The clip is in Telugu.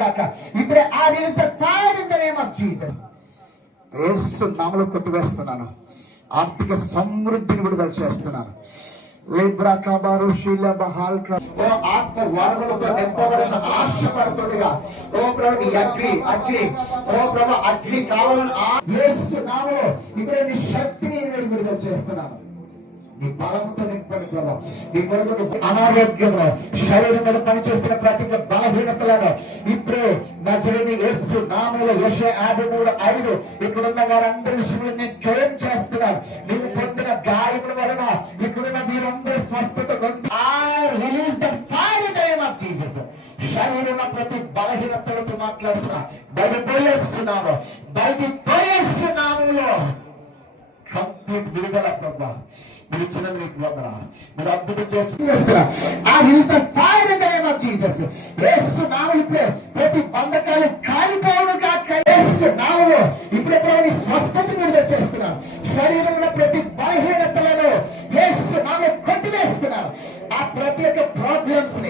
ఇప్పుడే ఆ release the fire in the name of Jesus. Yesu నామములో కొట్టివేస్తున్నాను. ఆర్థిక సమృద్ధిని విడుదల చేస్తున్నాను. ఆత్మ వరములతో నింపబడిన ఆశపడుతుండగా ఓ ప్రభు నీ అగ్ని కావాలని యేసు నామములో ఇప్పుడే నీ శక్తిని విడుదల చేస్తున్నాను. నీ బలంతో నింపండి ప్రభు. నీ కొరకు అనారోగ్యంలో శరీరం మీద పనిచేస్తున్న ప్రతి బలహీనతలను ఇప్పుడే నజరేయుడైన యేసు నామములో యెషయా 53:5 ఇక్కడున్న వారందరి విషయంలో నేను క్లెయిమ్ చేస్తున్నాను. నీవు పొందిన గాయముల వలన ఇక్కడున్న మీరందరూ స్వస్థత పొంది release the fire in the name of Jesus. శరీరంలో ప్రతి బలహీనతలతో మాట్లాడుతున్నా బయటపోయేస్తున్నాను. కంప్లీట్ విడుదల ప్రభా. మీరు ఇచ్చిన మీకు వందనాలు. మీరు అద్భుతం చేస్తున్నారు. ఆ release the fire in the name of Jesus. Yesu నామములో ఇప్పుడే ప్రతి బంధకాలు కాలిపోవును గాక. యేసు నామములో ఇప్పుడే ప్రభుని స్వస్థత విడుదల చేస్తున్నారు. శరీరంలో ప్రతి బలహీనతలను యేసు నామములో కొట్టివేస్తున్నారు. ఆ ప్రతి ఒక్క ప్రాబ్లమ్స్ ని